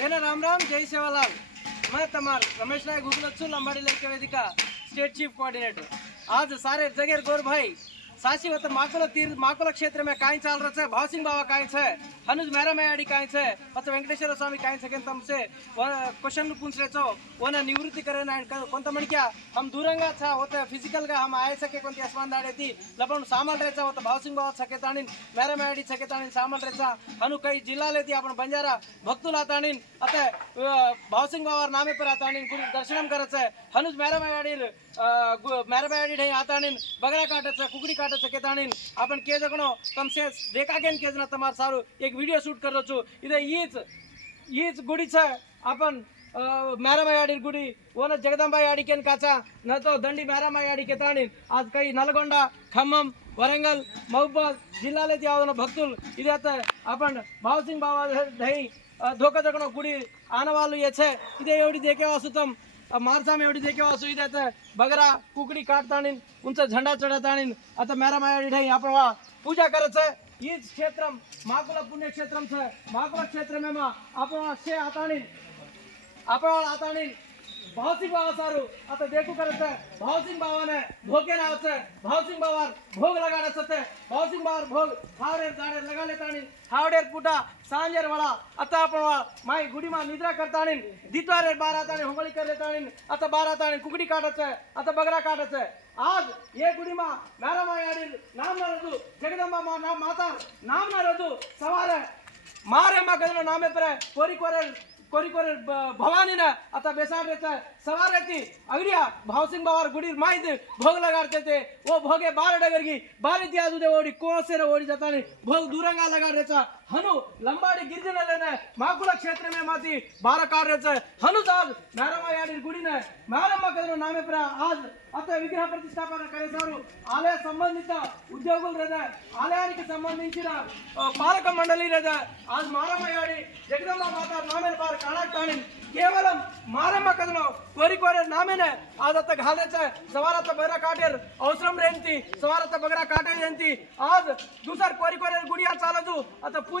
सेना राम राम जय सेवालाल मैं तमार रमेश नायक गुगलत्सू लंबाड़ी लड़के वेदिका स्टेट चीफ कोऑर्डिनेटर आज सारे जगेर गौर भाई सासी होते माकुल तीर माकुल क्षेत्र में काई चाल रहा है भाव सिंह बाबा काई है ಅನುಜ್ ಮ್ಯಾರಮಯಾಡಿ ಕಾಯಿನ್ಸೆ ಮತ್ತು ವೆಂಕಟೇಶ್ವರ ಸ್ವಾಮಿ ಕಾಯಿನ್ಸೆಗೆ ತಮಸೆ క్వశ్చన్లు పూంచరేచో ఓన నివృత్తి కరేనా కొంత మనకి హమ్ దూరంగా చా ఓత ఫిజికల్ గా హమ్ ఆయ సకే కొంత యశ్వాన్ దాడేతి లపం సామల్ రేచా ఓత భావసింగ్ బావ సకేతాణిన్ మేర మేడి సకేతాణిన్ సామల్ రేచా హను కై జిల్లాలేతి అపన బంజారా భక్తులు ఆతాణిన్ అత భావసింగ్ బావర్ నామే పర్ ఆతాణిన్ గురు దర్శనం కరచ హను మేర మేడి మేర మేడి ఢై ఆతాణిన్ బగరా కాటచ కుకుడి కాటచ కేతాణిన్ అపన్ కేజగణో కమ్ से देखा केन केजना तमार सारू एक विडियो शुट गरौँ यी यी गुडी छ। म्यारामाया गुडी। ओन जगदम्बा अडिके के ताने आज काही नलगोडा खम्म वरङ्गल महुबा जिल्लाले यहाँ भक्तुल। बाबा ढाई धोका धोकन गुडी आलु एउटा देखेवासो तारसामा एउटा देखेवासो त भगरा कुकडी काट्ने उन्छ झन्डा चढान् अरमाया ढाई पूजा गरेर એ જ ક્ષેત્રમ માકુલા પુણ્યક્ષેત્રમ છે. માકુલા ક્ષેત્રમ એમાં આપણો છે આતાણી આપણો આતાણી ભાવસિંહ બાવા સારું આ તો દેખું કરે છે ભાવસિંહ બાવાને ભોગે ના છે ભાવસિંહ બાવા ભોગ લગાડે છે તે ભાવસિંહ બાવા ભોગ હાવડેર દાડે લગાડે તાણી હાવડેર પૂટા સાંજેર વાળા અતા પણ માઈ ગુડીમાં નિદ્રા કરતાણી દીતવારે બારા તાણી હોંગળી કરે તાણી અતા બારા તાણી કુકડી કાઢે છે અતા બગડા કાઢે છે આજ એ ગુડીમાં મેરામાઈ આડી નામના રજુ જગદંબા નામ માતા નામના રજુ સવારે મારે મગજનો નામે પર કોરી કોરે कोरी कोरी भवानीनं आता बेसाडेचा सवाराची अगडिया भावसिंग बावार गुडीर माहीत भोग लगाडते ते. ओ भोगे बार डगरगी बार इतिहास उद्या ओढी. कोसे ओढी जाताना. भोग दुरंगा लगाडायचा ಹನು ಲಂಬಾಡಿ ಗಿರಿಜನಲ್ಲೇ ಮಾಕುಲ ಕ್ಷೇತ್ರಮೇ ಮಾತಿ ಬಾರ ಕಾರ್ಯಚ ಹನು ಸಾಲ್ ನಾರಮಯಾಡಿ ಗುಡಿನ ಮಾರಮ್ಮ ಕದನು ನಾಮೇಪುರ ఆజ్ అత విగ్రహ ప్రతిష్టాపన కలిసారు ఆలయ సంబంధిత ఉద్యోగులు లేదా ఆలయానికి సంబంధించిన పాలక మండలి లేదా ఆ మారమ్మయాడి జగదమ్మ మాత నామే పార కాణాక్తాని కేవలం మారమ్మ కథను కోరికోరే నామేనే ఆదత్త ఘాలేచ సవారత్త బగరా కాటేర్. అవసరం రేంతి సవారత్త బగరా కాటేర్ ఏంతి ఆజ్ దూసర్ కోరి కోరే గుడియా చాలదు అత పూజ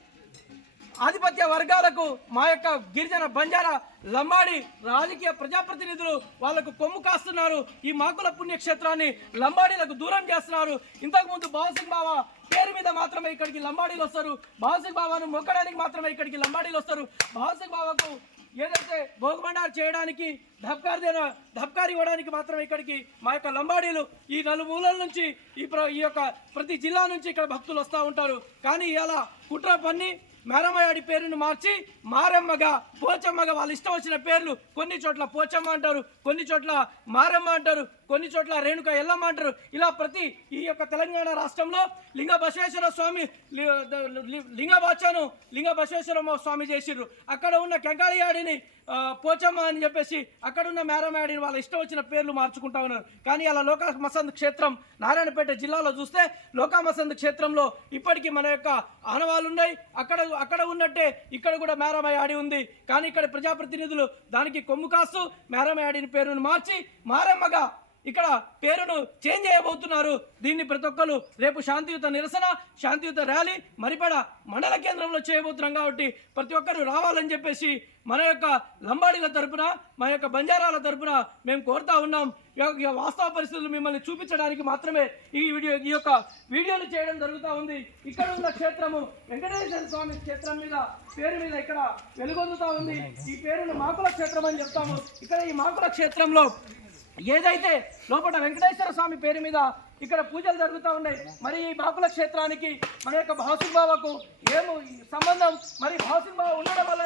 ఆధిపత్య వర్గాలకు మా యొక్క గిరిజన బంజారా లంబాడి రాజకీయ ప్రజాప్రతినిధులు వాళ్ళకు కొమ్ము కాస్తున్నారు. ఈ మాకుల పుణ్యక్షేత్రాన్ని లంబాడీలకు దూరం చేస్తున్నారు. ఇంతకు ముందు బావసింగ్ బావ పేరు మీద మాత్రమే ఇక్కడికి లంబాడీలు వస్తారు. బావసింగ్ బాబాను మొక్కడానికి మాత్రమే ఇక్కడికి లంబాడీలు వస్తారు. బావసింగ్ బాబాకు ఏదైతే భోగమండారు చేయడానికి ధబ్కార్ దేన ధబ్కార్ ఇవ్వడానికి మాత్రమే ఇక్కడికి మా యొక్క లంబాడీలు ఈ నలుమూలల నుంచి ఈ ప్ర ఈ యొక్క ప్రతి జిల్లా నుంచి ఇక్కడ భక్తులు వస్తూ ఉంటారు. కానీ ఇలా కుట్ర పన్ని మేరమయాడి పేరును మార్చి మారమ్మగా పోచమ్మగా వాళ్ళ ఇష్టం వచ్చిన పేర్లు కొన్ని చోట్ల పోచమ్మ అంటారు కొన్ని చోట్ల మారమ్మ అంటారు కొన్ని చోట్ల రేణుక ఎల్లమ్మ అంటారు. ఇలా ప్రతి ఈ యొక్క తెలంగాణ రాష్ట్రంలో లింగ బసవేశ్వర స్వామి లింగ బాచను లింగ బసవేశ్వర స్వామి చేసిర్రు. అక్కడ ఉన్న కెంకాళియాడిని పోచమ్మ అని చెప్పేసి అక్కడున్న మేరమేడిని వాళ్ళ ఇష్టం వచ్చిన పేర్లు మార్చుకుంటా ఉన్నారు. కానీ అలా లోకా మసంద్ క్షేత్రం నారాయణపేట జిల్లాలో చూస్తే లోకా మసంద్ క్షేత్రంలో ఇప్పటికీ మన యొక్క ఆనవాళ్ళు ఉన్నాయి. అక్కడ అక్కడ ఉన్నట్టే ఇక్కడ కూడా మేరమయాడి ఆడి ఉంది. కానీ ఇక్కడ ప్రజాప్రతినిధులు దానికి కొమ్ము కాస్తూ మేరమయాడిని ఆడిని పేరును మార్చి మారమ్మగా ఇక్కడ పేరును చేంజ్ చేయబోతున్నారు. దీన్ని ప్రతి ఒక్కరు రేపు శాంతియుత నిరసన శాంతియుత ర్యాలీ మరిపడ మండల కేంద్రంలో చేయబోతున్నాం కాబట్టి ప్రతి ఒక్కరు రావాలని చెప్పేసి మన యొక్క లంబాడీల తరపున మన యొక్క బంజారాల తరపున మేము కోరుతా ఉన్నాం. వాస్తవ పరిస్థితులు మిమ్మల్ని చూపించడానికి మాత్రమే ఈ వీడియో ఈ యొక్క వీడియోలు చేయడం జరుగుతూ ఉంది. ఇక్కడ ఉన్న క్షేత్రము వెంకటేశ్వర స్వామి క్షేత్రం మీద పేరు మీద ఇక్కడ వెలుగొందుతా ఉంది. ఈ పేరును మాకుల క్షేత్రం అని చెప్తాము. ఇక్కడ ఈ మాకుల క్షేత్రంలో ఏదైతే లోపల వెంకటేశ్వర స్వామి పేరు మీద ఇక్కడ పూజలు జరుగుతూ ఉన్నాయి మరి ఈ బాపుల క్షేత్రానికి మన యొక్క భాసుక్ బాబాకు ఏమో ఈ సంబంధం మరి భాసుక్ బాబా ఉండడం వల్ల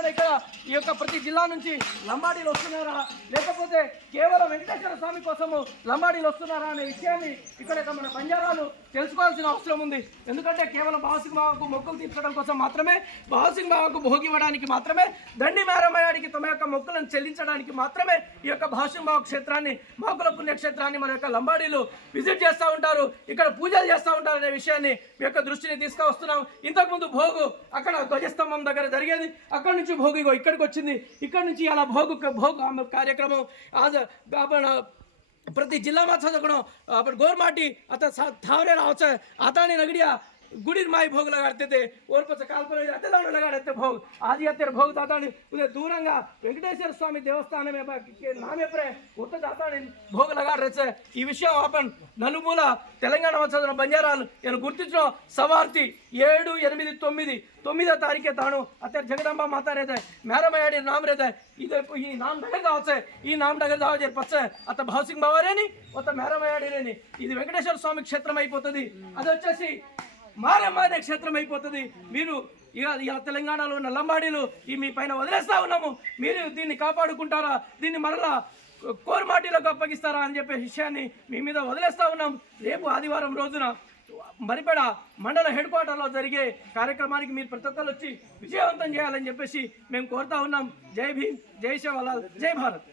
ఈ యొక్క ప్రతి జిల్లా నుంచి లంబాడీలు వస్తున్నారా? లేకపోతే కేవలం వెంకటేశ్వర స్వామి కోసము లంబాడీలు వస్తున్నారా అనే విషయాన్ని ఇక్కడ మన బంజారాలు తెలుసుకోవాల్సిన అవసరం ఉంది. ఎందుకంటే కేవలం బాసుక్ బాబాకు మొక్కులు తీర్చడం కోసం మాత్రమే బాసుక్ బాబాకు భోగి ఇవ్వడానికి మాత్రమే దండి మేరమయ్యాడికి తమ యొక్క మొక్కులను చెల్లించడానికి మాత్రమే ఈ యొక్క భాషం బాబు క్షేత్రాన్ని మాకుల పుణ్యక్షేత్రాన్ని మన యొక్క లంబాడీలు విజిట్ చేస్తూ ఉంటారు ఇక్కడ పూజలు చేస్తూ ఉంటారు అనే విషయాన్ని మీ యొక్క దృష్టిని తీసుకొస్తున్నాం ఇంతకుముందు భోగు అక్కడ ధ్వజస్తంభం దగ్గర జరిగేది. అక్కడ నుంచి భోగిగో ఇక్కడ ఇక్కడికి వచ్చింది ఇక్కడ నుంచి అలా భోగు భోగు కార్యక్రమం ಪ್ರತಿ ಜಿಲ್ಲಾ ಮಾತ್ರ ತಗೊಂಡು ಗೋರ್ಮಾಟಿ ಅಥವಾ ಸಾವಿರ ಆತ ನಗಡಿಯ गुडीर माई भोग लगाड़ते थे కాల్పన पच कालपल लगाड़ते भोग। ఆది हत्यार भोग जाता उन्हें దూరంగా వెంకటేశ్వర స్వామి దేవస్థానం నామెప్పుడే కొత్త దాతాడి భోగ లగాడరచే ఈ విషయం ఆపన్ నలుమూల తెలంగాణ వచ్చిన బంజారాలు నేను గుర్తించిన సవార్తి ఏడు ఎనిమిది తొమ్మిది తొమ్మిదో తారీఖే తాను అత్య జగదాంబ మాత రేతే మేరమయాడి నామ్ రేతే ఇది ఈ నామ్ దగ్గర కావచ్చే ఈ నామ్ దగ్గర కావచ్చు పచ్చే అత భావసింగ్ బావారేని కొత్త మేరమయాడిరేని ఇది వెంకటేశ్వర స్వామి క్షేత్రం అయిపోతుంది అది వచ్చేసి మారమ్మానే క్షేత్రం అయిపోతుంది. మీరు ఇక ఇలా తెలంగాణలో ఉన్న లంబాడీలు ఈ మీ పైన వదిలేస్తా ఉన్నాము. మీరు దీన్ని కాపాడుకుంటారా? దీన్ని మరలా కోరుమాటిలోకి అప్పగిస్తారా అని చెప్పే విషయాన్ని మీ మీద వదిలేస్తా ఉన్నాం. రేపు ఆదివారం రోజున మరిపెడ మండల హెడ్ క్వార్టర్లో జరిగే కార్యక్రమానికి మీరు ప్రతి ఒక్కరు వచ్చి విజయవంతం చేయాలని చెప్పేసి మేము కోరుతా ఉన్నాం. జై భీమ్ జై శివలాల్ జై భారత్.